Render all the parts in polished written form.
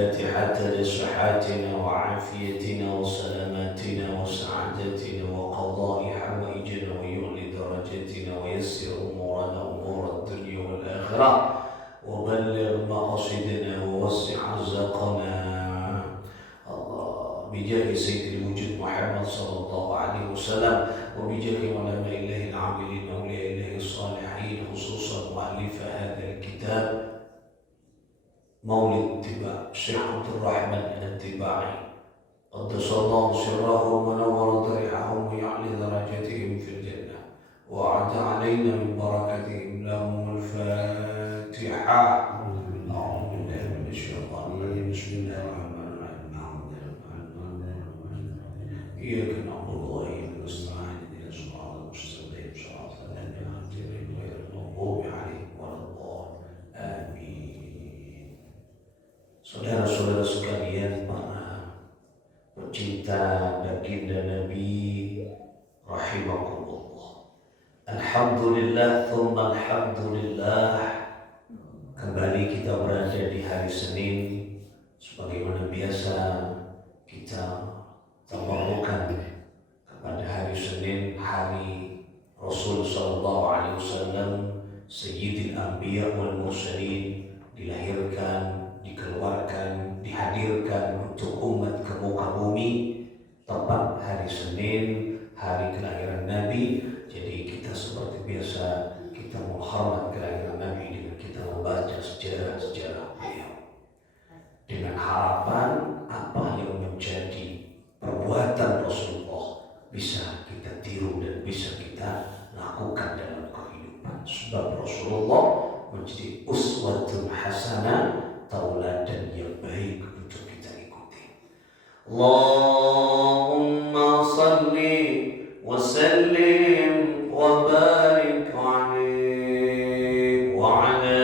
الفاتحة لصحتنا وعافيتنا وسلامتنا وسعادتنا وقضاء حوائجنا ويعلي درجاتنا ويسر أمورنا أمور الدنيا والآخرة وبلغ مقاصدنا ووسع رزقنا الله بجاه سيد الوجود محمد صلى الله عليه وسلم وبجاه علماء الله العاملين أولياء الله الصالحين خصوصا مؤلف هذا الكتاب مولد اتباع الشيخ عبد الرحمن الاتباعي قدس الله سرهم ونور ضريحهم ويعلي درجاتهم في الجنة وأعد علينا من بركاتهم لهم الفاتحة. أعوذ بالله من الشيطان الرجيم. بسم الله الرحمن الرحيم. إياك نعبد وإياك نستعين اهدنا الصراط المستقيم صراط الذين أنعمت عليهم غير المغضوب عليهم ولا الضالين. آمين. Saudara-saudara sekalian, para pecinta baginda Nabi rahimakumullah. Alhamdulillah, thumma alhamdulillah. Kembali kita berada di hari Senin. Sebagaimana biasa kita tabarrukan kepada hari Senin, hari Rasul sallallahu alaihi wasallam, Sayyidil Anbiya wal Mursalin, dilahirkan, dikeluarkan, dihadirkan untuk umat ke muka bumi tepat hari Senin, hari kelahiran Nabi. Jadi kita seperti biasa kita menghormat kelahiran Nabi dengan kita membaca sejarah-sejarah beliau dengan harapan apa yang menjadi perbuatan Rasulullah bisa kita tiru dan bisa kita lakukan dalam kehidupan. Sebab Rasulullah menjadi uswatun hasanah, tauladan yang baik untuk kita ikuti. Allahumma salli wa sallim wa barik alaihi wa ala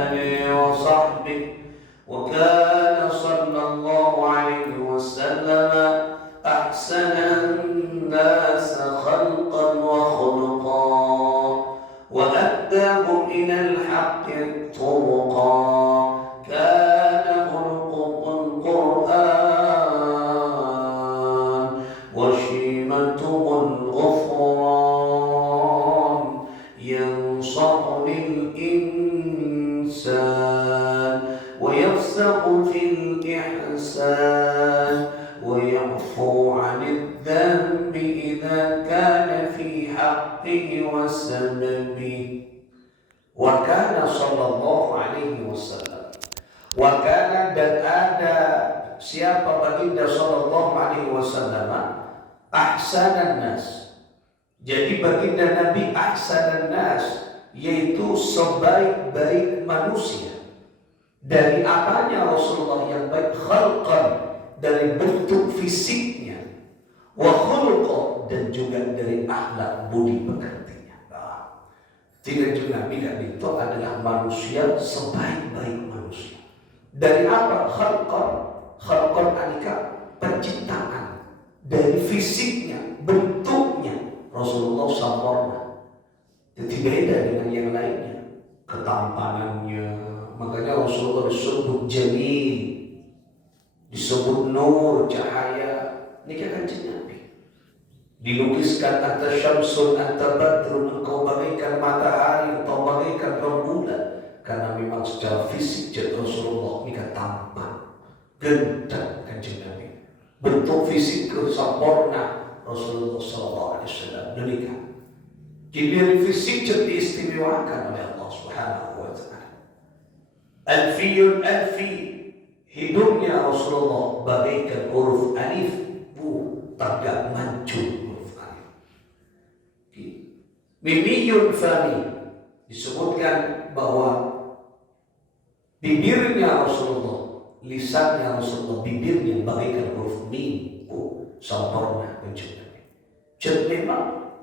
alihi wa sahbihi wa kana sallallahu alaihi wa sallam ahsanan nas khalqan wa khuluqan wa addahum ila al-haqqi turuqan. كان خلقه القرآن وشيمته الغفران ينصح للإنسان ويفسق في الإحسان ويعفو عن الذنب إذا كان في حقه وسببه. وكان صلى الله عليه وسلم Wakana, dan ada siapa baginda sallallahu alaihi wasallam ahsanan nas. Jadi baginda Nabi ahsanan nas, yaitu sebaik-baik manusia. Dari apanya Rasulullah yang baik? Khalqan, dari bentuk fisiknya, wa khuluqan, dan juga dari akhlak budi pekertinya. Tidak juga Nabi itu adalah manusia sebaik-baik manusia. Dari apa? Khalqan anika, penciptaan. Dari fisiknya, bentuknya Rasulullah sempurna. Jadi beda dengan yang lainnya. Ketampanannya, makanya Rasulullah disebut jamil, disebut nur, cahaya. Ini kan Nabi. Dilukiskan anta syamsun, anta badrun, engkau bagaikan matahari, engkau bagaikan rembulan. Karena memang secara fisik Rasulullah ini kan tampan, gendang kanjeng Nabi. Bentuk fisik sempurna Rasulullah SAW demikian. Jadi fisik diistimewakan oleh Allah Subhanahu wa taala. Alfiyun alfi, hidungnya Rasulullah bagaikan huruf alif, tegak mancung huruf alif. Mimiyun fami, disebutkan bahwa bibirnya Rasulullah, lisannya Rasulullah, bibirnya bagaikan huruf mim, sempurna penciptaan. Jadi memang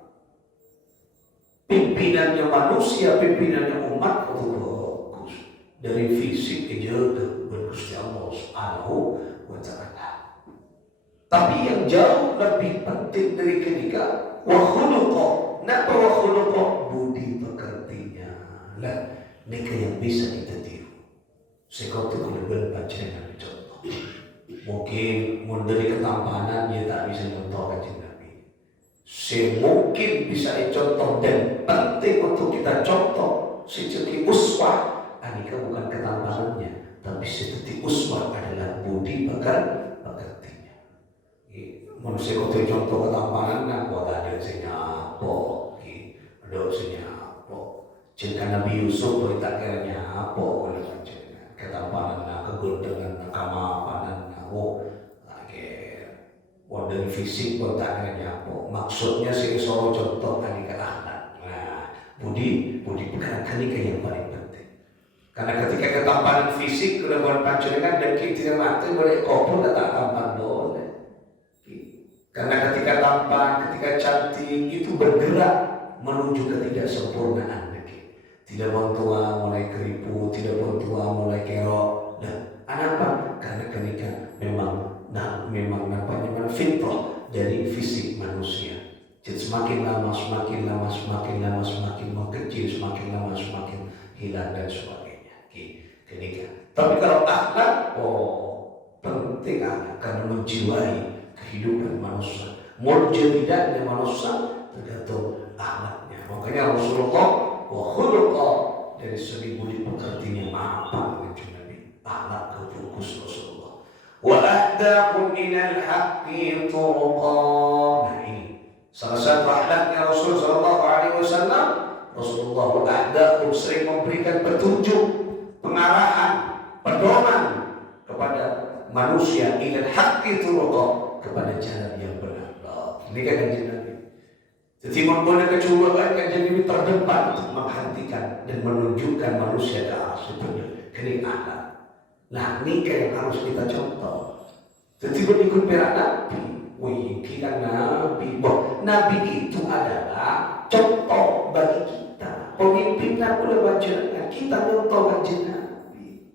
pimpinannya manusia, pimpinannya umat itu bagus. Dari fisik ke jaga Gusti Allah Subhanahu wa taala. Tapi yang jauh lebih penting dari ketika wa khuluqa, napa wa khuluqa, budi pekertinya. Lah, mereka yang bisa kita tiru. Sekolah itu kalau berbaca dengan mungkin mundari ketampanan dia tak bisa contoh kanjeng Nabi. Semungkin bisa contoh dan penting untuk kita contoh sejati uswah. Anika bukan ketampanannya, tapi sejati uswah adalah budi pekertinya. Manusia kau contoh ketampanan kan buat ada senyapo, ada senyapo. Jika Nabi Yusuf itu tak kira nyapo oleh macam ketampanan, kegundangan, kemapanan, dari fisik pun tak kira nyapo. Maksudnya sih soal contoh tadi ke akhlak. Nah, budi pekertian yang paling penting. Karena ketika ketampanan fisik sudah buat panjenengan dan kita tidak mati boleh kopul tak tampan boleh. Karena ketika tampan, ketika cantik itu bergerak menuju ketidaksempurnaan. Tidak tua mulai keripu, tidak tua mulai kerok. Nah, kenapa? Karena ketika memang namanya fitrah dari fisik manusia. Jadi semakin lama semakin mengkecil, semakin lama semakin hilang dan sebagainya. Ketika. Tapi kalau akhlak, penting akhlak karena menjiwai kehidupan manusia. Mau tidaknya manusia tergantung akhlaknya. Makanya Rasulullah khuluqa dari segi budi pekertinya mapan dengan Nabi. Akhlak kefokus Rasulullah. Wa ahdaqu minal haqqi turuqa. Nah ini salah satu akhlaknya Rasul sallallahu alaihi wasallam. Rasulullah ahdaqu sering memberikan petunjuk, pengarahan, pedoman kepada manusia ilal haqqi turuqa, kepada jalan yang benar. Ini kan kanjeng Nabi. Jadi mempunyai kecurahan kanjeng Nabi terdepan untuk menghentikan dan menunjukkan manusia ke arah sebenarnya kenikmatan. Nah, ini yang harus kita contoh. Jadi berikut perak Nabi, kita Nabi itu adalah contoh bagi kita. Pemimpinnya boleh baca kita contoh kanjeng Nabi.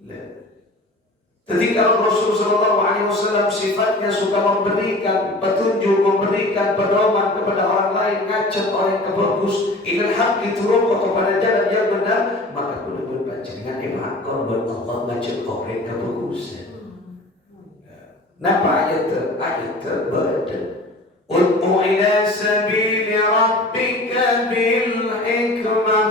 Jadi kalau Rasulullah SAW sifatnya suka memberikan petunjuk, memberikan pedoman kepada orang lain, ngajak orang yang bagus, ilal haq dituruq kepada jalan yang benar, maka boleh berbaca dengan imakon Allah ngajak orang yang bagus. Napa ayat berbeda? Ud'u ila sabili rabbika bil hikmah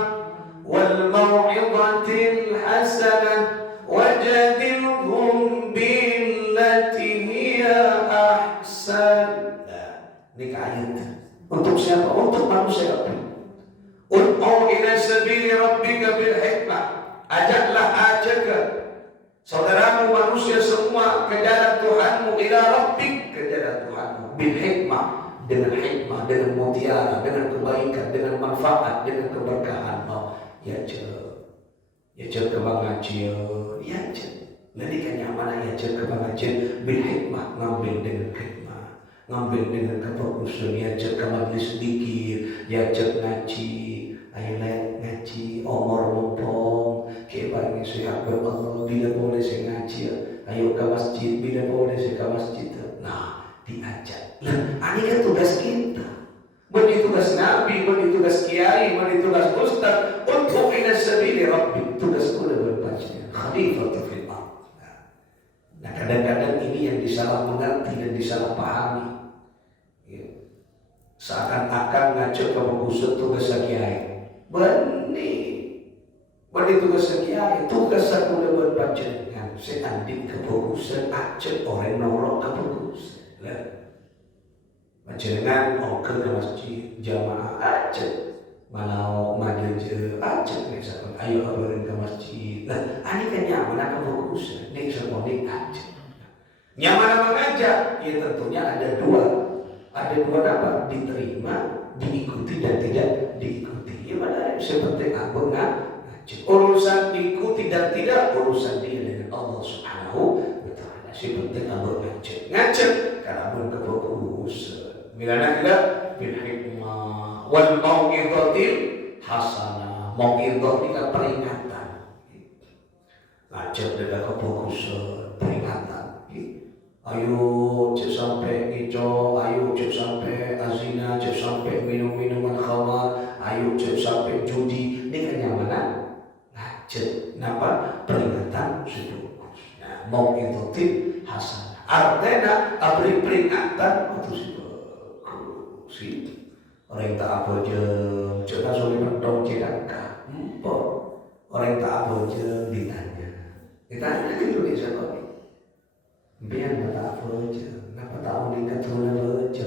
wal mau'izatil hasanah wajadilhum billati hiya ahsan. Ini ayat untuk siapa? Untuk manusia. Ud'u ila sabili rabbika bil hikmah. Ajak saudaramu manusia semua ke jalan Tuhanmu, ila rabbik, ke jalan Tuhanmu bil hikmah, dengan hikmah, dengan mutiara, dengan kebaikan, dengan manfaat, dengan keberkahan. Ya cek kebangajian, ya cek. Nanti kan yang mana ya cek kebangajian bil hikmah, ngambil dengan hikmah, ngambil dengan kefokusan. Ya cek ke majlis sedikit, ya cek ngaji, ayo ngaji, omor mumpung, kebarangnya siap Allah, bila boleh saya ngaji, ayo ke masjid, bila boleh saya ke masjid. Nah, diajak. Nah, ini kan tugas kita. Bagi tugas Nabi, bagi tugas Kiai, bagi tugas Ustaz, untuk ila sabili Rabbi, tugas kuda berbaca Khalifah fil ardh. Nah, kadang-kadang ini yang disalah mengerti dan disalah pahami. Seakan-akan ngajak ke Ustaz tugas Kiai. Bagi tugas Kiai, tugas kuda berbaca dengan seanding kefokusan ajak orang nolok kefokusan. Jangan ke masjid jamaah aja, malau majelis aja misalkan ayo kabarin ke masjid. Nah, ini kan nyaman akan fokus, ini semua ini aja. Nyaman mengajak, ya tentunya ada dua apa? Diterima, diikuti dan tidak diikuti. Ya mana seperti aku ngajak. Urusan diikuti dan tidak urusan dia dengan Allah Subhanahu wa Ta'ala. Seperti aku ngajak karena pun kefokus. Milana kita bil hikmah wal mau'izatil hasanah. Mau'izah ini kan peringatan. Ngajak dengan kefokusan, peringatan. Ayo cek sampai ijo, ayo cek sampai azina, cek sampai minum-minuman khamar, ayo cek sampai judi. Ini kan yang mana? Ngajak. Napa? Peringatan sefokus. Nah, mau'izatil hasanah. Artinya beri peringatan waktu si orang tak apa je, cerita soal dong cedaka, orang tak apa je ditanya ke Indonesia kok, biar tak apa je, kenapa tahu ni kata apa je,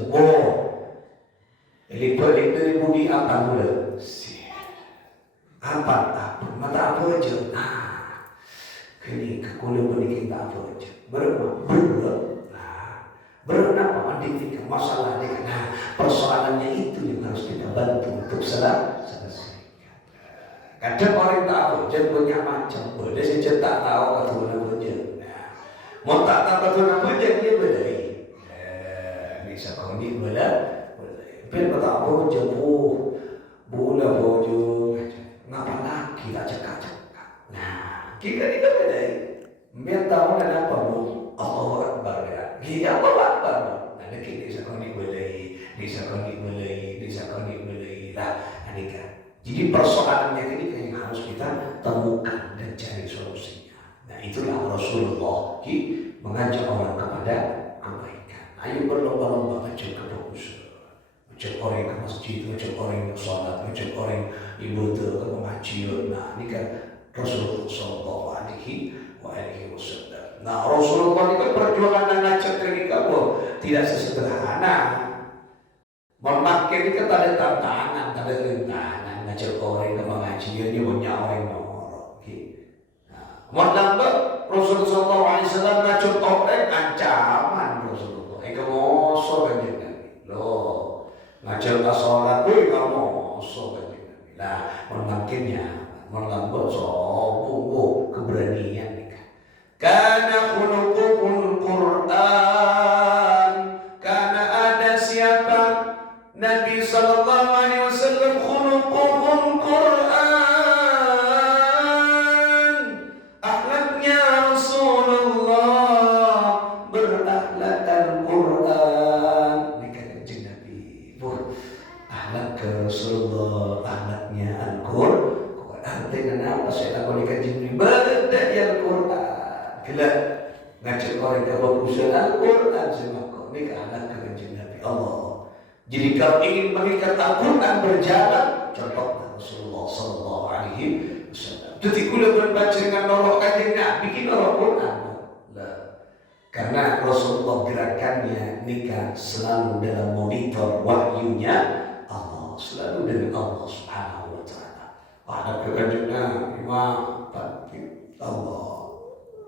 lipat dari budi apa mula, apa mata apa je, kini kekuliah beri kita apa je, Berapa mendirikan masalah dia. Nah, persoalannya itu yang harus kita bantu untuk selesaikan. Kadang orang tahu, dia punya macam, dia saja tak tahu keturunan punya. Mau tak tahu keturunan punya dia berdiri. Bisa kau ni bela, bela tak tahu jauh, bola bojo, ngapa lagi tak cakap. Nah, kita ni kan berdiri. Biar tahu kenapa bu, Allahu Akbar ya. Dia apa? Nah, kini bisa kau ni boleh, lah, ini kan. Jadi persoalannya ini yang harus kita temukan dan cari solusinya. Nah, itulah Rasulullah mengajak orang kepada kebaikan. Ayo berlomba-lomba ngajak ke bagus, ngajak orang ke masjid, ngajak orang ke sholat, ngajak orang ibadah ke pengajian. Nah, ini kan Rasulullah Sallallahu Alaihi Wasallam. Nah, Rasulullah itu perjuangan dan ngajak dari kamu tidak sesederhana. Memakai itu ada tantangan, ada rintangan. Ngajak orang ke pengajian ini banyak orang norok. Menambah Rasulullah SAW ngajak orang ancaman Rasulullah. Kamu so kan Nabi. Loh, ngajak ke sholat pun kamu so kan Nabi. Nah, memakinya menambah keberanian. Karena khuluqul Quran, karena ada siapa Nabi sallallahu alaihi wasallam khuluqul Quran, akhlaknya Rasulullah berakhlak Al-Quran. Ini kata Nabi, akhlak Rasulullah, akhlaknya Al-Quran. Artinya apa? Saya takut dikaji berdaya Al-Quran. Bila ngajak orang ke bagusan Al-Quran semua ini keanak kanjeng Nabi Allah. Jadi kalau ingin mengikat Al-Quran berjalan, contohnya Rasulullah Sallallahu Alaihi Wasallam. Jadi kalau berbaca dengan norok kanjeng Nabi, bikin norok Quran. Karena Rasulullah gerakannya nikah selalu dalam monitor wahyunya Allah, selalu dengan Allah Subhanahu Wa Taala. Ada kanjeng Nabi, Allah.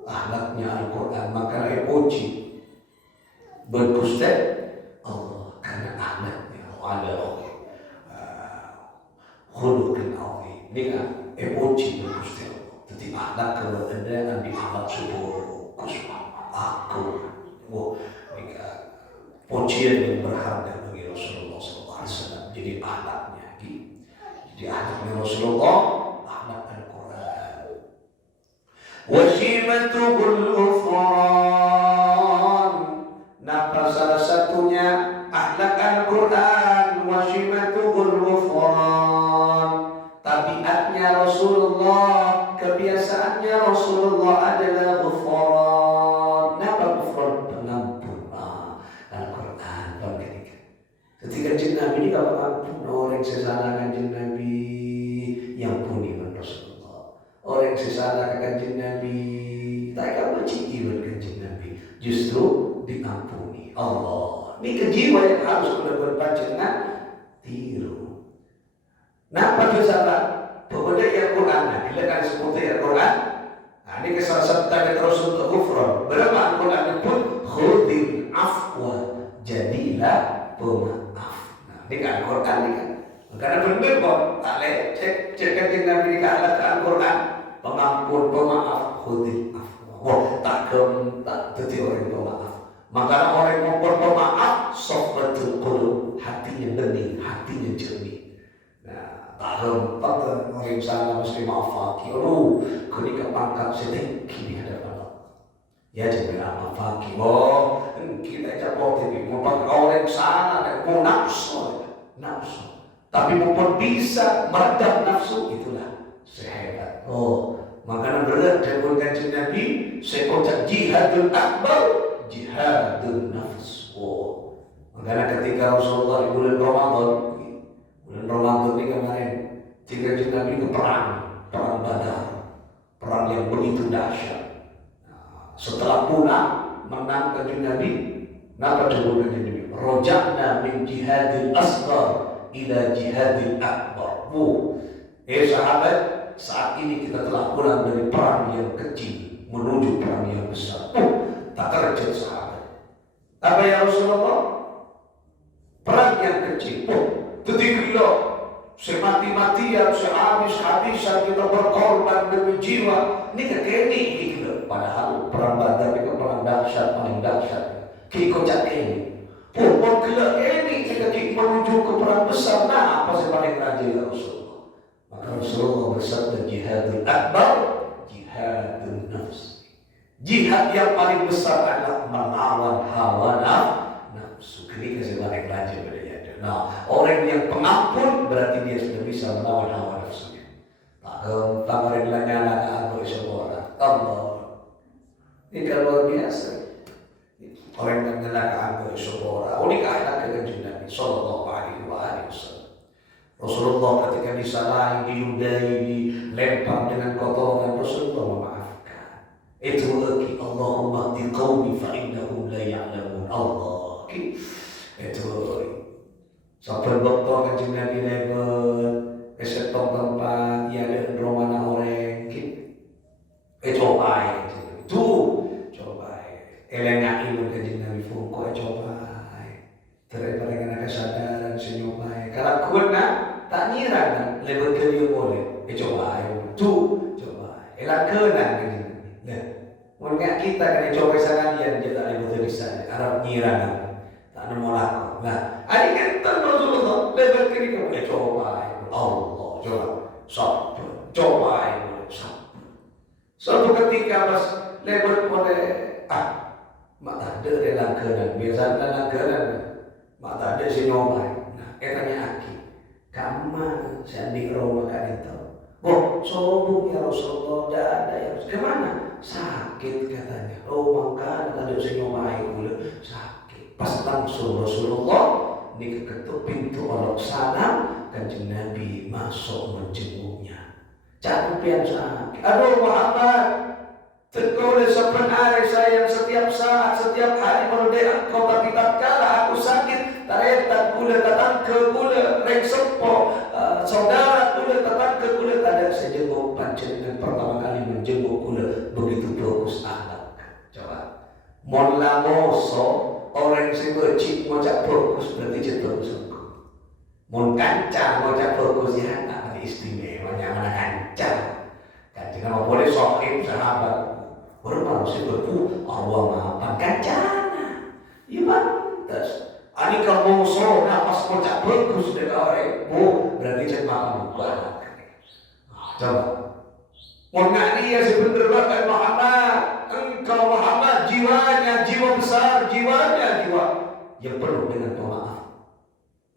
Akhlaknya Al-Quran, maka puji berkustet Allah karena akhlaknya ada khuluqin azim. Ini kan puji berkustet Allah. Jadi akhlak keadaan di akhlak sebuah kusma aku. Ini kan pujian yang berharga bagi Rasulullah SAW. Jadi akhlaknya, jadi akhlaknya Rasulullah, akhlak Washimatul Ghufran. Napa salah satunya akhlak Al-Quran, Washimatul Ghufran. Tabiatnya Rasulullah, kebiasaannya Rasulullah adalah Ghufran. Napa Ghufran? Pengampun. Al-Quran pengampun. Ketika Nabi ini kalau ampun orang sesalah kanjeng Nabi yang puni Rasulullah. Orang sesalah kanjeng Nabi, tak akan menciki kanjeng Nabi, justru diampuni Allah. Ini kejiwa yang harus kita berbaca dengan tiru. Kenapa dia salah? Kepada Al-Quran, bila kan sebut Al-Quran, ini kesalahan tadi terus untuk kufran. Berapa Al-Quran pun khudil afwa, jadilah pemaaf. Nah, ini kan Al-Quran ini kan. Karena benar kok, tak boleh cek kanjeng Nabi di Al-Quran. Pengampun, pemaaf, khudil afwa. Tak jadi orang pemaaf. Maka orang yang pemaaf, sohbatul qulub, hatinya bening, hatinya jernih. Nah, tahu orang salah mesti maafaki. Ketika pangkat sedengki di hadapan Allah. Ya jadi maafaki. Kita jawab ini, orang salah dan mau nafsu. Tapi mau bisa meredam nafsu, itulah sehebat. Makanya berat dengan kanjeng Nabi, saya kocak jihadul akbar, jihadun nafs. Oh, makanya ketika Rasulullah di bulan Ramadan ini kemarin 3 juta Nabi ke perang Badar, perang yang begitu dahsyat. Setelah pulang menang kanjeng Nabi, napa coba kanjeng Nabi? Roja'na min jihadil asghar ila jihadil akbar. Sahabat, saat ini kita telah pulang dari perang yang kecil menuju perang yang besar. Tak terkejut sahabat. Apa ya Rasulullah? Perang yang kecil. Ketika semati-matian, sehabis-habisan kita berkorban demi jiwa. Ini kekini kita. Padahal perang Badar itu perang dahsyat, paling dahsyat. Kikocak ini. Pun kelak ini kita menuju ke perang besar. Nah, apa sih paling rajin ya Rasulullah? Maka Rasulullah bersabda jihadul akbar, jihadul nafs. Jihad yang paling besar adalah melawan hawa nafsu. Ini kasih paling rajin pada dia. Nah, orang yang pengampun berarti dia sudah bisa melawan hawa nafsunya. Tamarin lanyana aku isyawara. Allah. Ini kan luar biasa. Orang yang mengelakkan ke Isyawara. Ini keadaan kanjeng Nabi sallallahu alaihi wasallam. Rasulullah ketika disalahi, diludahi, dilempar dengan kotoran, Rasulullah memaafkan. Itu lagi Allahumma di qaumi fa innahum la ya'lamun. Allah. Itu sampai dokter kanjeng Nabi level kesetong tempat ya dan romana orang coba itu coba elengak ilmu kanjeng Nabi fungko coba daripada kena kesadaran senyumai kalau kuat nak tak nyirang level ke dia boleh coba itu coba elak kena kanjeng Nabi mungkin kita kena coba sekalian dia tak level bisa Arab nyirang tak ada molak. Nah, hari kan Rasulullah lebar ke dia boleh coba Allah coba sabar coba sabar. Suatu ketika pas lebar boleh mak tak ada dia langganan biasa ada langganan mak tak ada si nyomai. Nah, tanya aki kamu seanding rumah kan itu sombong ya Rasulullah tidak ada ya kemana sakit katanya maka ada si nyomai boleh sakit. Pas langsung Rasulullah ini ketuk pintu olok salam kanjeng Nabi masuk menjenguknya. Jangan sakit. Aduh Muhammad, terkau sebenarnya saya setiap saat, setiap hari menudai engkau tapi tak kala aku sakit. Taretan kula tatang ke kula rek sepo saudara kula tatang ke kula tak ada sejenguk panjenengan pertama kali menjenguk kula begitu bagus akhlak. Coba mon lamoso orang yang bercik ngocak fokus berarti jatuh sungguh. Mun kancang ngocak fokus ya tak ada istimewa mana kancang. Kancang apa boleh sohib sahabat. Orang manusia berpu Allah maafkan kancang. Iya pantas. Ani kalau musuh pas ngocak fokus dengan orang berarti jatuh bukan. Coba. Mun dia sebenarnya Muhammad. Engkau Muhammad jiwanya jiwa besar, jiwanya jiwa yang penuh dengan pemaaf.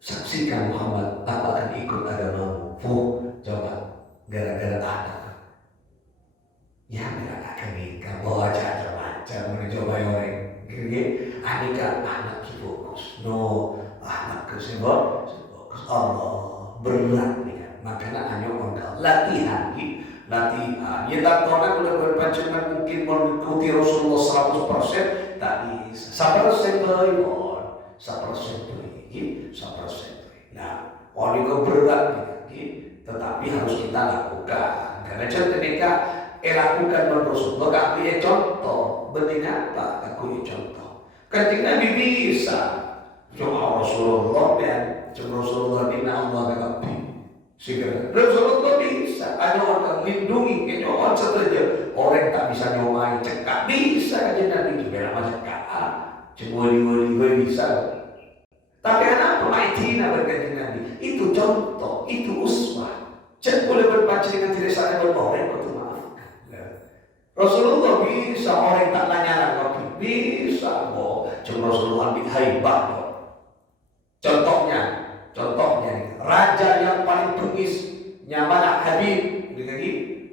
Saksikan Muhammad tak akan ikut agamamu. Coba gara-gara ada. Ya mereka akan nikah bawa macam-macam mencoba orang. Anika anak fokus. No anak kesebut fokus Allah berat nih. Makanya hanya orang latihan. Latihan, ya tak tahu kan udah berpanjangan mungkin mengikuti Rasulullah 100% tak bisa 100% boleh 100% boleh 100%. Nah, orang itu berat tetapi harus kita lakukan karena ketika lakukan menurut Rasulullah gak punya contoh benar apa aku contoh ketika Nabi bisa cuma Rasulullah dan cuma Rasulullah bina Allah dengan segera Rasulullah bisa ada orang melindungi kenyawan saja orang tak bisa nyomai cekak bisa aja Nabi juga nama cekak cemuri bisa tapi anak pemaitina berkata Nabi itu contoh itu uswah jangan boleh berpacu dengan tidak sadar berboreng untuk maafkan Rasulullah bisa orang tak nanya lagi bisa cuma Rasulullah lebih hebat contohnya nih, raja yang paling bengis nyamana Habib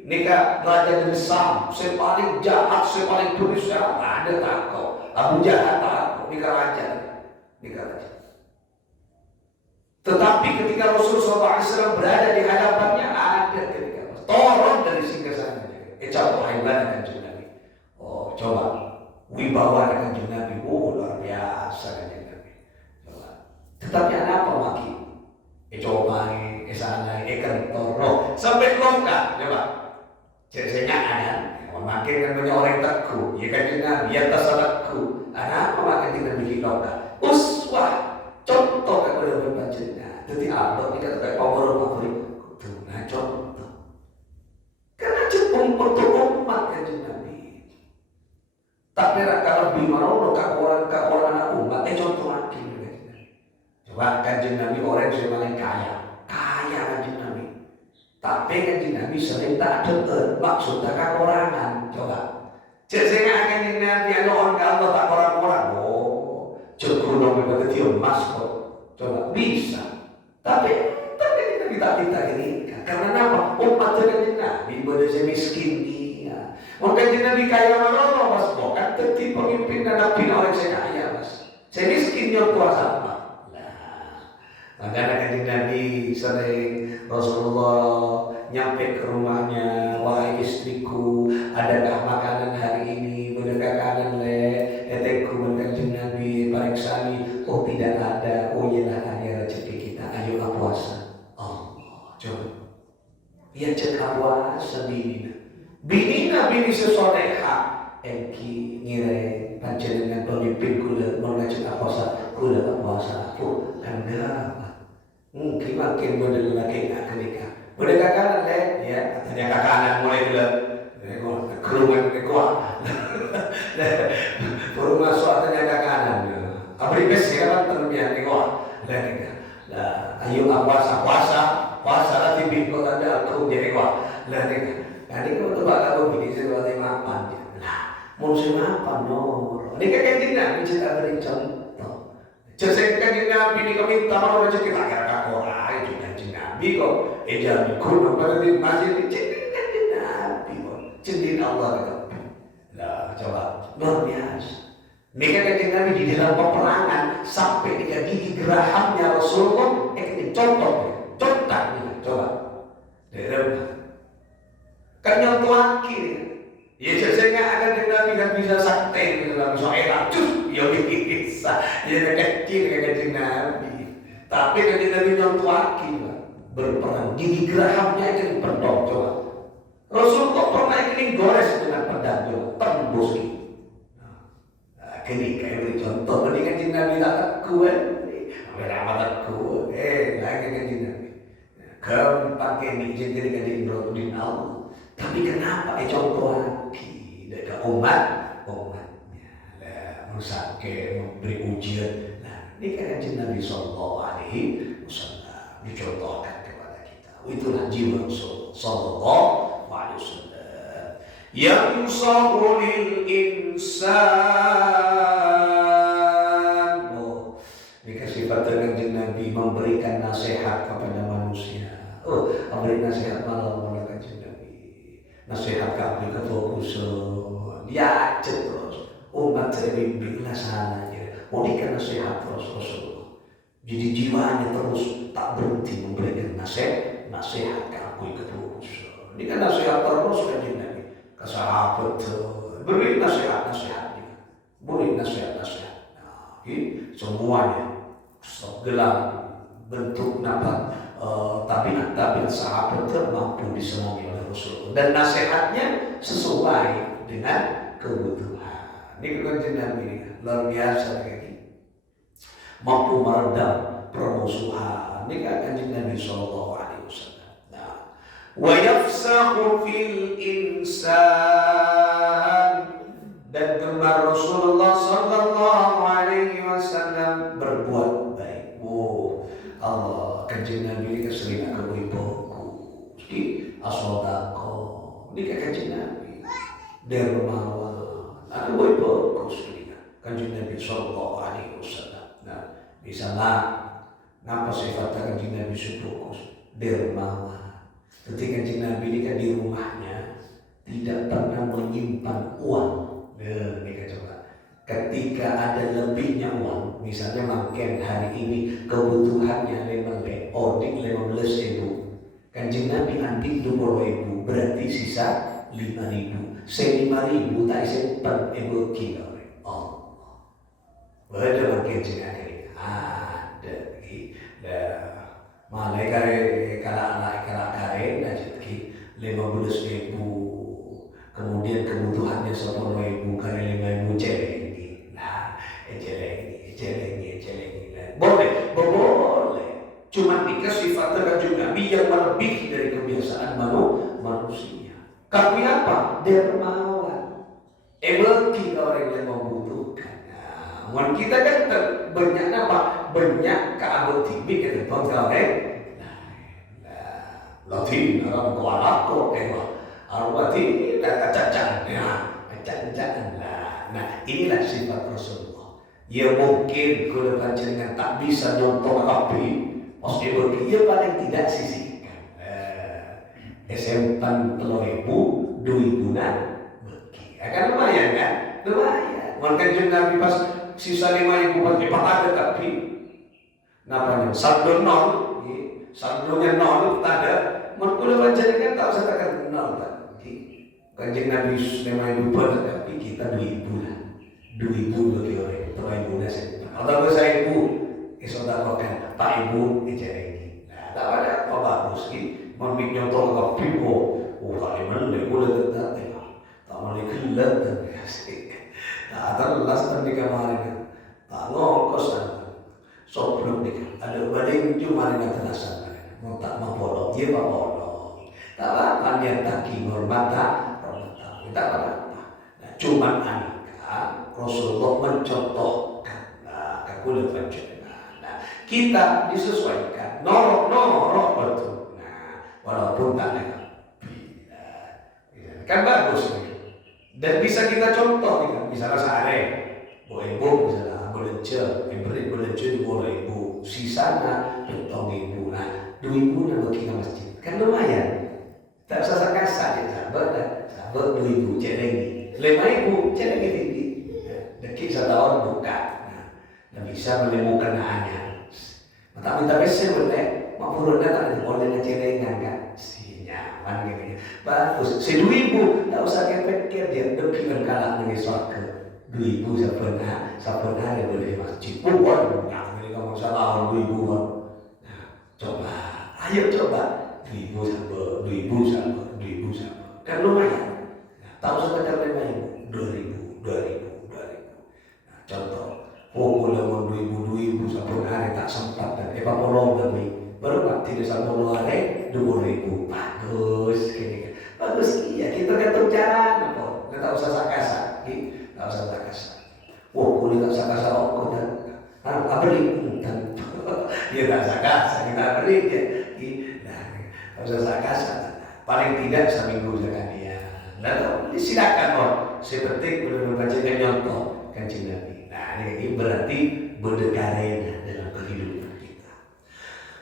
nikah raja dari Sam, saya paling jahat, saya paling bengis, ada takut Abu Jahal takut, ini keraja. Tetapi ketika Rasulullah SAW berada di hadapannya, ada ketika turun dari singgasananya. Coba hebat Kanjeng Nabi. Oh, coba wibawa Kanjeng Nabi. Oh, luar biasa Kanjeng Nabi. Coba. Tetapi ada apa maki? Coba sana kantor. Oh, sampai longkang. Coba. Saya ada. Makin kan banyak orang teguh. Ya Kanjeng Nabi atas teguh. Ada apa makin Nabi longkang? Uswah. Contoh kepada berbaca. Jadi Allah dikatakan power favorit. Nah, contoh. Karena cukup untuk umat Kanjeng Nabi. Tak kira kalau bagaimana ke orang anak umat. Contoh lagi. Coba Kanjeng Nabi orang yang paling kaya Kanjeng Nabi. Tapi Kanjeng Nabi sering tak ada maksudnya kekurangan. Coba. Saya Kanjeng Nabi ada orang kalau tak orang-orang. Cukup dong pada dia emas kok. Coba bisa. Tapi kita ini karena apa? Umat Kanjeng Nabi berasa miskin dia. Kanjeng Nabi kaya mana mas? Bukan tertib pemimpin dan nabi orang saya kaya mas. Saya miskin yang kuasa apa? Makanya Kanjeng Nabi sering Rasulullah nyampe ke rumahnya, wahai istriku, adakah makanan hari ini? Adakah kanan le? Eteku Kanjeng Nabi pariksani. Oh tidak ada. Oh iyalah ada rezeki kita. Ayo puasa. Oh coba. Ia cek puasa binina bini sesoleha. Engki ngire panjenengan pemimpin kula mau ngajak puasa. Kula puasa. Oh enggak. Mungkin makin model lagi nak nikah. Boleh kanan le? Ya, katanya kakanan mulai dulu. Kerumun kuat. Baru masuk katanya kakanan. Abri besi kan terbiasa kuat. Lah, ayo puasa lah tibi kota ada aku jadi kuat. Lah nikah. Ini kalau tuh bakal begini sesuatu mapan. Nah, mau mapan no. Ini kayak gini kita beri contoh. Jadi Kanjeng Nabi ini kami tahu aja kita kira orang itu Kanjeng Nabi kok. Jangan kuno pada di masjid ini Kanjeng Nabi kok. Jadi Allah kata. Lah coba luar biasa. Mereka Kanjeng Nabi di dalam peperangan sampai dengan gigi gerahamnya Rasulullah. Ini contohnya, coba. Kan yang tua kiri. Ya biasanya akan Nabi kan bisa sakti dalam soal cus, ya bisa. Ya kecil Kanjeng Nabi. Tapi Kanjeng Nabi yang tua kiri berperang gigi gerahamnya itu pedang coba. Rasulullah pernah ini gores dengan pedang coba tembus gitu. Kini kayak beri contoh, ini Kanjeng Nabi tak teguh apa teguh, lagi Kanjeng Nabi keempat ini jadi Kanjeng Nabi Allah. Tapi kenapa contoh lagi dari umatnya merusak memberi ujian. Nah ini kan Kanjeng Nabi Sallallahu Alaihi Wasallam dicontohkan kepada kita. Itulah jiwa Rasul Sallallahu Alaihi Wasallam. Yansahu lil insan. Ini sifat Kanjeng Nabi memberikan nasihat kepada manusia. Memberi nasihat malam oleh Kanjeng Nabi. Nasihat kami kefokus dia terus umat terbimbinglah sananya. Memberikan nasihat terus Rasulullah. Jadi jiwanya terus tak berhenti memberikan nasihat kami kefokus. Ini kan nasihat terus Kanjeng Nabi. Sahabat beri nasihat-nasihatnya, beri nasihat-nasihat. Nah, semuanya segala bentuk tabiat sahabat mampu disenangi oleh Rasulullah dan nasihatnya sesuai dengan kebutuhan. Ini Kanjeng Nabi luar biasa begini, mampu meredam permusuhan. Ini Kanjeng Nabi Sallallahu Alaihi Wasallam. Wa yafsahu fil insan, dan gemar Rasulullah Sallallahu Alaihi Wasallam berbuat baik. Allah Kanjeng Nabi ini sering aku ibuku di asodako ini Kanjeng Nabi dermawan aku ibuku sering Kanjeng Nabi Sallallahu Alaihi Wasallam. Nah misalnya ngapa sifat Kanjeng Nabi subuh dermawan. Ketika Kanjeng Nabi ini kan di rumahnya tidak pernah menyimpan uang. Ini coba Ketika ada lebihnya uang, misalnya makin hari ini kebutuhannya 15.000, Kanjeng Nabi ambil 20.000, berarti sisa 5.000. 5.000 tak simpan kilo. Oh, berada makin jenaka ada lagi. Malai kalau anak kare najib 15.000. Kemudian kebutuhannya 10.000 kali 5.000 celeng. Nah, celeng. Boleh. Cuma dikasih sifat juga biar melebihi dari kebiasaan manusia. Tapi apa? Dermawan. Bagi orang yang membutuhkan. Nah, kita kan banyak apa? Banyak keabutibi ke depan orang. Latin orang kuala kok arwati cacat lah. Nah, inilah sifat Rasulullah. Ya mungkin kalau panjenengan tak bisa nyontoh api, pasti dia paling tidak sisihkan. Simpan 10.000, 2.000 bagi. Akan lumayan kan? Lumayan. Maka Nabi pas sisa 5.000 bagi ada tapi namanya saldo nol, saldonya nol tak ada. Merkulah panjenengan tak usah tekan nol kan? Kanjeng Nabi 5.000 tapi kita 2.000 lah. 2.000 bagi orang, 3.000 nasi. Atau 1.000, saudara Pak Ibu ini. Nah, tak ada apa bagus ni. Mami nyontoh ke pipo, kali mana boleh tetap tak boleh kelat dan kasih. Tak terlas dan di kamar ini. Tak ngokos dan soplok ni. Ada baling cuma ni terasa. Mau tak mau bolong, dia mau bolong. Tak apa dia taki hormata. Tak apa. Cuma anika Rasulullah mencontohkan. Nah, kakulah panjenengan. Nah, kita disesuaikan. Norok betul. Nah, walaupun tak ada kan bagus nih. Dan bisa kita contoh nih, misalnya sehari, ibu misalnya belanja, belanja 2.000, sisanya 2.000. Nah, 2.000 nak bagi ke masjid, kan lumayan. Tak usah kasar ya, sahabat 2.000 celeng, 5.000 celeng ini. Dekik setahun buka, nah bisa menemukan hanya. Tapi saya boleh, maksudnya tak ada boleh ngecelengan kan, si nyaman gitu. Bagus, 2.000 tak usah kepikir dia dekikan kalah dengan suaka. 2.000 saben hari boleh masjid. Bukan, ini kamu salah 2.000. Nah, coba, ayo coba 2.000 sama. Kan lumayan. Tak usah tekan 5.000, 2.000. Nah, contoh, kalau 2.000 saben hari tak sempat dan polong lebih. Baru tidak sama 2 hari 2.000. Bagus gini. Bagus iya, kita gantung cara apa? Kita usah sakasa, tak usah sakasa. Kalau tak sakasa kok dan beri dan dia tak sakasa, kita beri dia. Nah, tak usah sakasa. Paling tidak seminggu sekali ya. Lalu silakan seperti boleh membacakan nyontoh Kanjeng Nabi. Nah, ini berarti berdekatan dalam kehidupan kita.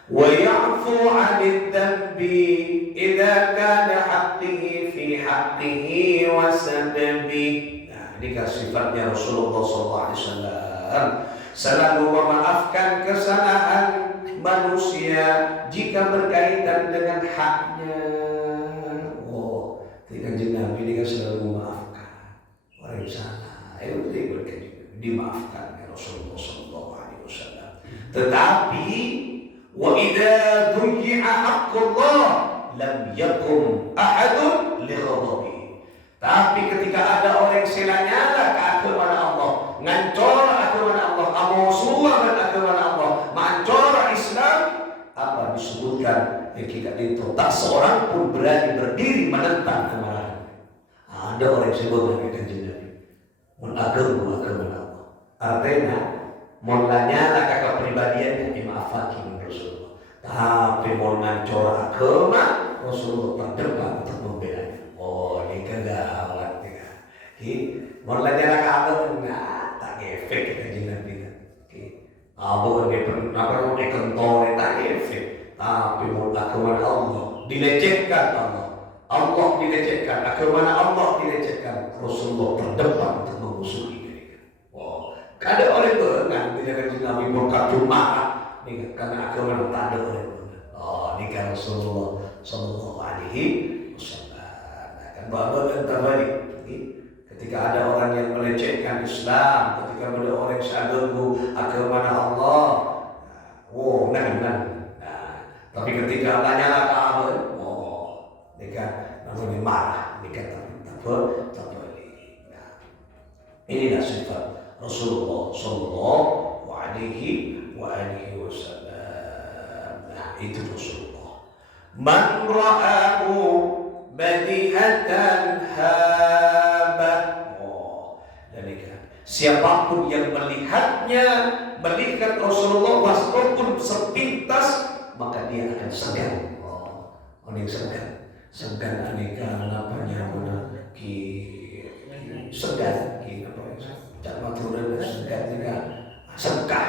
Wa ya'fu 'anil dhanbi idza kana haqqihi fi haqqihi wa sababi. Nah, ini kan sifatnya Rasulullah SAW. Selalu memaafkan kesalahan manusia jika berkaitan dengan haknya. Kanjeng Nabi ini kan selalu memaafkan orang yang salah. Itu dimaafkan ya Rasulullah SAW. Tetapi wa idza duyi'a haqqullah lam yakun ahadun li ghadabi. Tapi ketika ada orang selanyala ke agama Allah, ngancor agama Allah, amusuhan agama Allah, mancor Islam, apa disebutkan kita itu tak seorang pun berani berdiri menentang kemarahan. Ada orang sebut dengan Kanjeng Nabi menagunggu agama Allah. Artinya mulanya kakak pribadiannya dimaafkan oleh Rasulullah. Tapi mau ngancor agama Rasulullah terdepan untuk membela. Oh, ini kegawat ya. Mulanya agama tak efek Kanjeng Nabi. Bukan dia apa mau dikentor tak efek. Tapi agama Allah dilecehkan Allah dilecehkan, agama Allah dilecehkan, Rasulullah terdepan untuk memusuhi mereka. karena agama tak ada orang. Oh, ini kan Rasulullah Sallallahu Alaihi Wasallam. Kan bapak yang terbalik. Ketika ada orang yang melecehkan Islam, ketika ada orang yang sagunggu agama Allah, oh, tapi ketika Allah nyala kabar, oh, ini kan namanya marah, ini kan terbalik. Inilah sifat Rasulullah Sallallahu Alaihi Wasallam. Nah, itu Rasulullah. Man ra'ahu badihatan haba. Oh, jadi kan siapapun yang melihat Rasulullah walaupun sepintas, maka dia akan segan. Oh, yang segan aneka namanya mana segan apa ya? Jangan turun segan juga segah,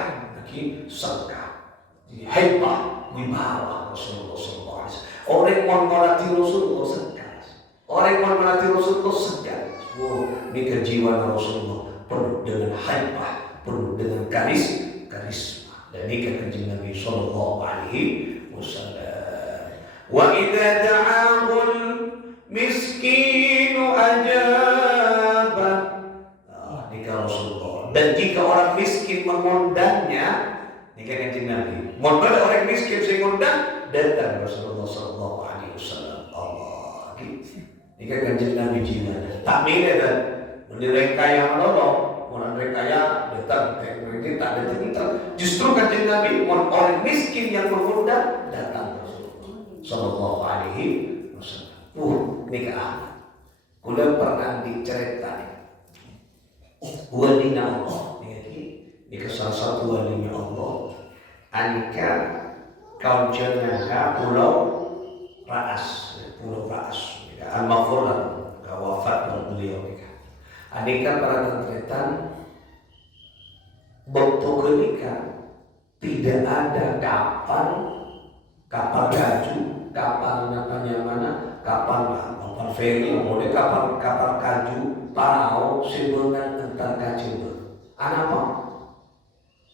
segah. Jadi hebat di bawah Rasulullah SAW. Orang yang menghormati Rasulullah segan. Orang yang menghormati Rasulullah segan. Oh, ini kejiwaan Rasulullah penuh dengan hebat, penuh dengan karisma. Dan ini kanjeng Nabi Sallallahu Alaihi Wasallam. Wa idza da'ahul miskinu ajaba. Ini Rasulullah. Dan jika orang miskin mengundangnya, ini kanjeng Nabi. Mau orang miskin saya ngundang, datang Rasulullah Sallallahu Alaihi Wasallam. Allah. Ini kanjeng Nabi jiwa. Tak milih dan mereka yang menolong, orang mereka yang datang, mereka tak datang. Justru kanjeng Nabi, orang miskin yang mengundang datang Sallallahu Alaihi Wasallam. Ini keamat. Kuliah pernah diceritakan. Walinya Allah, ini salah satu walinya Allah. Anika kaum jenaka Pulau Raas. Al-Maghfurah wafat beliau. Anika para tentretan bentuk kenika tidak ada kapal gaju, kapal namanya mana, kapal feri, model kapal kaju, parau sebenarnya tentang kaju. Apa?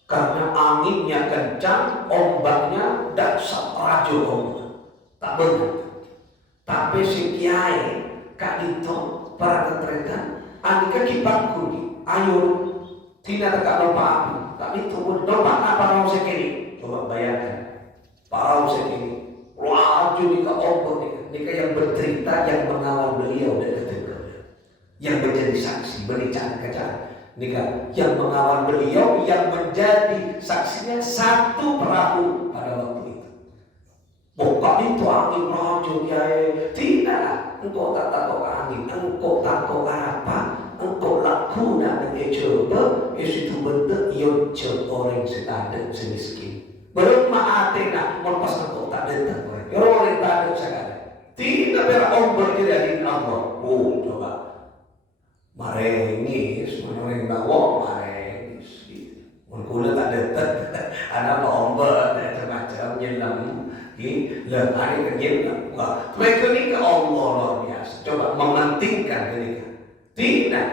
Karena anginnya kencang, ombaknya dasar rajo ombak, tak benar. Tapi si kiai kak itu para tentretan, anika kipanku ni, ayo tidak tak lupa api, tapi tunggu lupa apa parau sekini. Coba bayangkan, parau sekini, rajo ni ke ombak ni yang bercerita, yang mengawal beliau dan ketika yang menjadi saksi, berbicara. Nikah yang mengawal beliau, yang menjadi saksinya satu perahu pada waktu itu. Bukan itu angin raja kiai. Tidak, engkau tak tahu angin, engkau tahu apa, engkau lakukan dengan coba, itu bentuk yang orang sedang semiskin. Belum maatena, lepas engkau tak datang. Orang tak ada sekarang. Tidak berombak tidak di Allah. Oh, coba. Marengis, menurut bawa marengis. Mengkulah tak datang, ada ombak, ada macam nyelam. Hari kenyelam. Mereka ni ke Allah luar biasa. Coba mementingkan mereka. Tidak.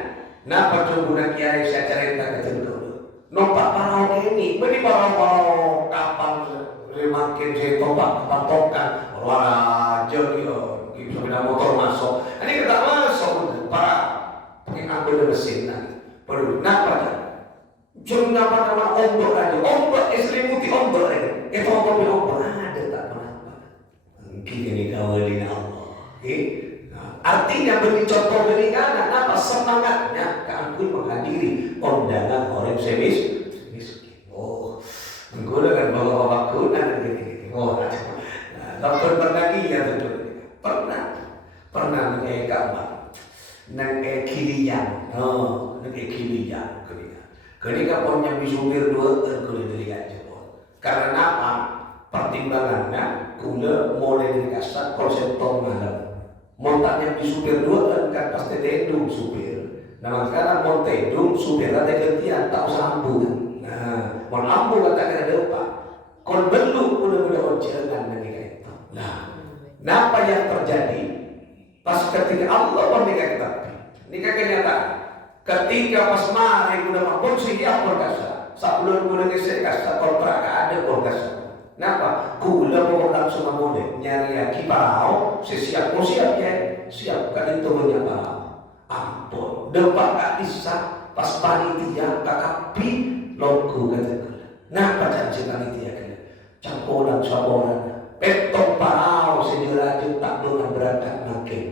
Napa coba kiai saya cerita ke contoh. Nampak parau ini, beri parau kapal makin saya topak patokan raja gitu, sepeda motor masuk. Ini kita masuk para pengambil mesin lagi. Perlu napa kan? Cuma napa nama ombak aja. Ombak selimuti ombak aja. Itu ombak ada tak kenapa. Kita ni kawalin Allah. Artinya beri contoh beri kanan. Apa semangatnya? Kami menghadiri undangan orang miskin. Oh, menggunakan bawa bakunan gini. Oh, dokter pernah ya betul. Pernah mengenai kamar. Nang ekilian, nang ekilian, ketika punya bisupir dua kulit dilihat jempol. Karena apa? Pertimbangannya, kuda mulai dikasih konsep tong malam. Montaknya bisupir dua kan pasti tedung supir. Nah sekarang mau tedung supir ada gantian tak usah ambu. Nah, mau ambu kata kena depan. Kon belum udah jalan dengan itu. Nah, apa yang terjadi? Pas ketika Allah menikah kita, nikah kenyataan. Ketika pas mari udah mampun sih dia berkasa. Sebelum udah kisah kasa kontrak ada berkasa. Kenapa? Kula mau langsung boleh nyari lagi parau, siap ya, siap kan itu punya parau. Ampun, depan tak bisa pas panitia kakapi logo kata kula. Nah janji panitia kena campuran saboran, petong parau sejuraju tak dengan berangkat makin.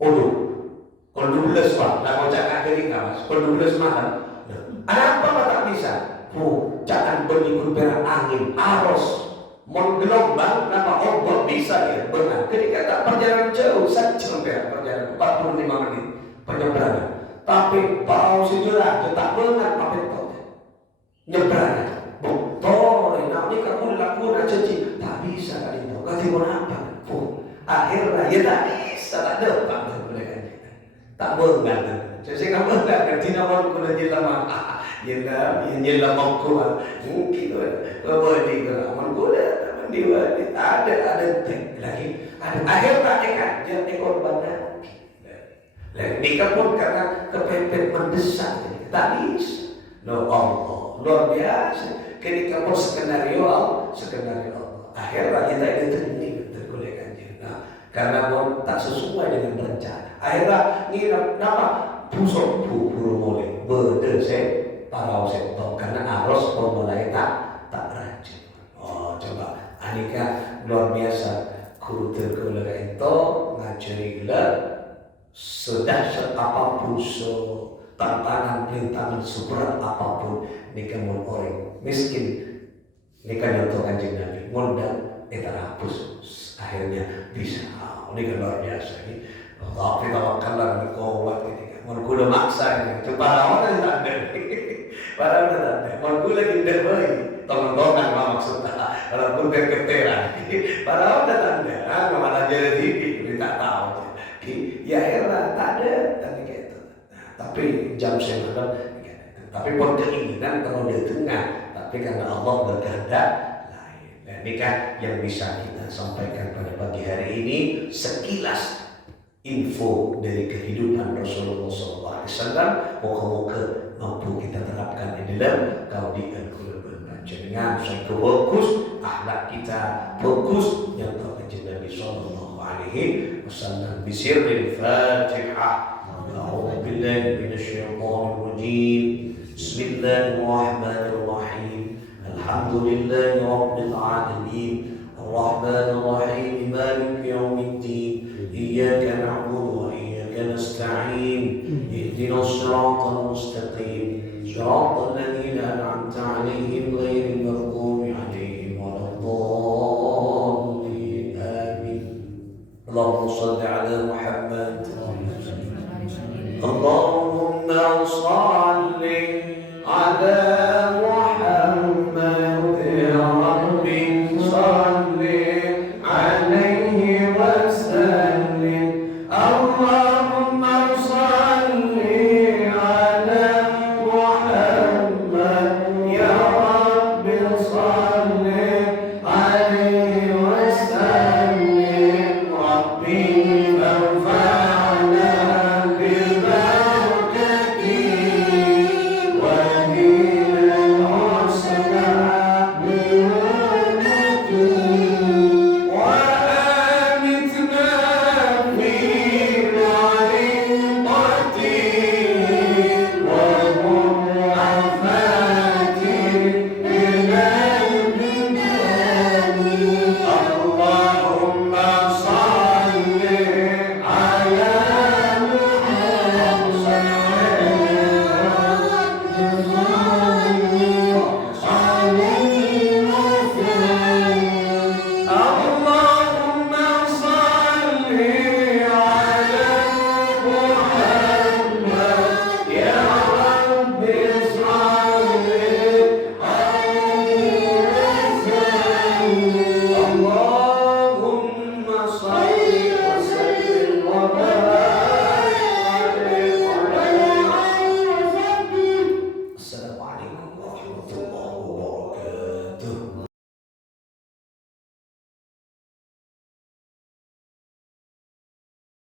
Oduh, kalau 12 pak, lah mau cakap kering mas, kalau 12 malam. Ada apa tak bisa? Jangan berikut perak angin, arus. Mau gelombang, nama ombak bisa ya, benar. Ketika tak perjalanan jauh, sejam perjalanan 45 menit penyeberangan. Tapi bau sejarah, tak benar apa itu nyebrang. Betul, nah ini kamu lakukan aja sih, tak bisa kali itu. Kau mau apa? Akhirnya ya tak bisa, tak dapat mereka. Tak benar. Saya kamu tak kerja nama aku lagi lama. Yelah mampu mungkin boleh aman boleh ada lagi ada akhir tak ikan jadi korban lagi nikah pun karena kepepet mendesak tak bisa no Allah luar biasa ketika pun skenario Allah akhirnya kita itu tergolek nah karena pun tak sesuai dengan rencana akhirnya ngira apa busuk buru boleh berdesek parau sektor karena arus mulai tak rajin. Oh coba Anika luar biasa guru tergolong itu ngajari gelar sedahsyat apapun tantangan rintangan seberat apapun nika mun orang miskin nika nyontoh kanjeng Nabi modal eta hapus akhirnya bisa nika luar biasa ini tapi tawakkallah kuat ini mun kudu maksa ini itu parawan tak ada para udah mau gue lagi derboy tolong-tolongan mah maksudnya kalau gue keteran para udah tanda malah jadi TV tak tahu ya era tak ada tapi gitu tapi jam semalam tapi pun keinginan kalau di tengah tapi karena Allah berkehendak lain dan ini kan yang bisa kita sampaikan pada pagi hari ini sekilas info dari kehidupan Rasulullah SAW. Moga-moga mampu kita terapkan di dalam kaudikan kulubun panjenengan saya bagus akhlak kita bagus yang terkejut Nabi sallallahu alaihi wasallam bisirril Fatihah. A'udzu billahi minasyaitonir rajim. Bismillahirrahmanirrahim. Alhamdulillahi rabbil alamin. Arrahmanir rahim. Maliki yaumiddin. Iyyaka na'budu wa iyyaka nasta'in. اهدنا الصراط المستقيم صراط الذين أنعمت عليهم غير المغضوب عليهم ولا الضالين آمين اللهم صل على محمد الله